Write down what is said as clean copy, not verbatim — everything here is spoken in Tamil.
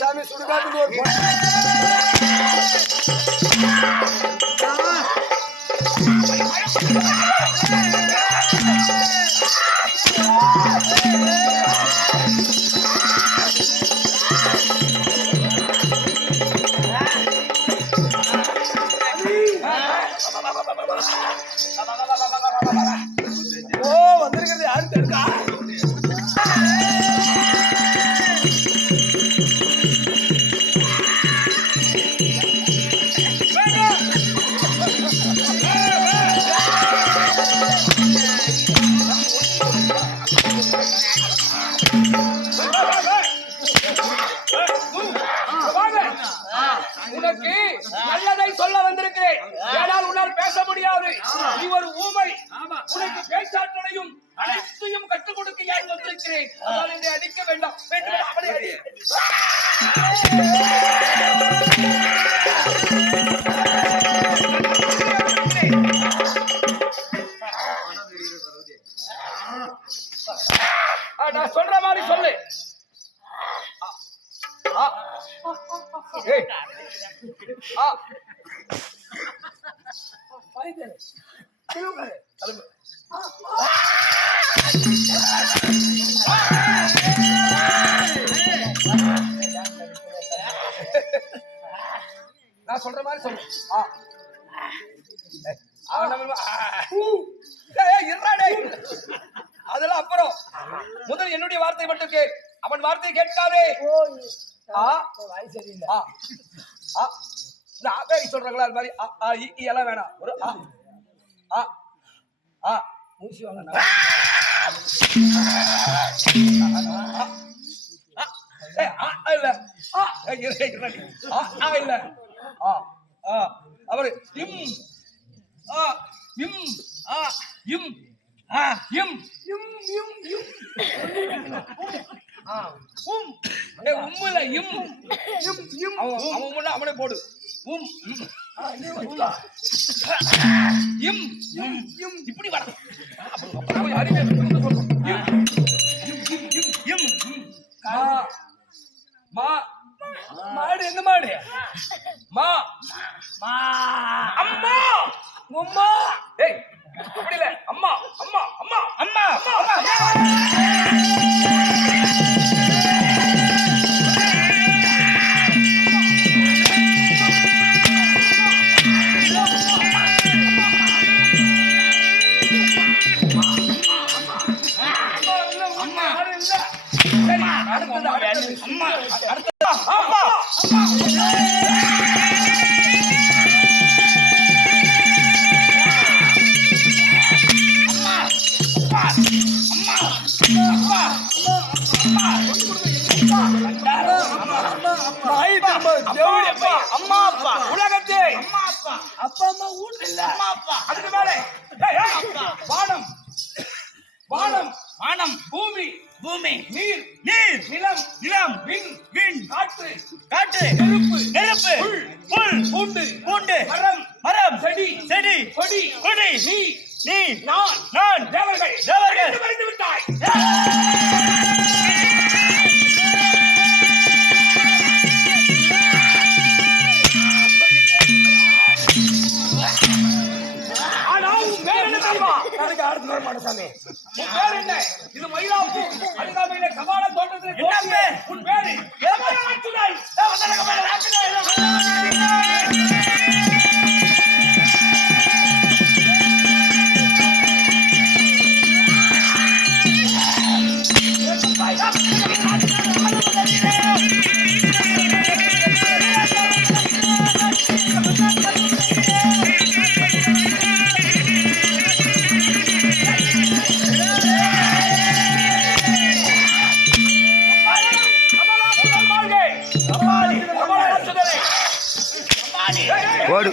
சாமி சுடுகாட்டுக்கு ஒரு வந்திருக்கிறது யாருக்கு இருக்கா? உனக்கு நல்லதை சொல்ல வந்திருக்கிறேன். ஏனால் உன்னால் பேச முடியாது. நீ ஒரு ஊமை. உனக்கு பேச்சாற்றலையும் அனைத்தையும் கற்றுக் கொடுக்க ஏன் வந்திருக்கிறேன். அதனால் என்னை அடிக்க வேண்டாம். அவனை அடி. நான் சொல்ற மாதிரி சொல்லு. நான் சொல்ற மாதிரி சொல்லு. அதெல்லாம் அப்புறம் முதல் என்னுடைய வார்த்தை மட்டும் கேள். அவன் வார்த்தையை கேட்காதே. சொல்றாங்களா அது மாதிரி எல்லாம் வேணாம். ஒரு மூசி வாங்க இல்ல அவரு அவனே போடு. இப்படி வர மாடு எந்த மாடு? மா அம்மா உம்மா. ஏய் அப்படி இல்ல. அம்மா அம்மா அம்மா அம்மா உலகத்தே அப்பா அம்மா ஊட்டு இல்ல. அதுக்கு மேலே வானம் வானம் வானம் பூமி பூமி நீர் நீர் நிலம் நிலம் விண் விண் காற்று காற்று நெருப்பு நெருப்பு புல் பூண்டு பூண்டு மரம் மரம் செடி செடி கொடி கொடி நீ நீ நான் நான் தேவர்கள் தேவர்கள் மறைந்து விட்டாய். இது மயிலாப்பூ அருகாமையில கபால தோட்டத்தில் உன் பேரு துர்கை அம்மாடி அம்மாடி ஓடு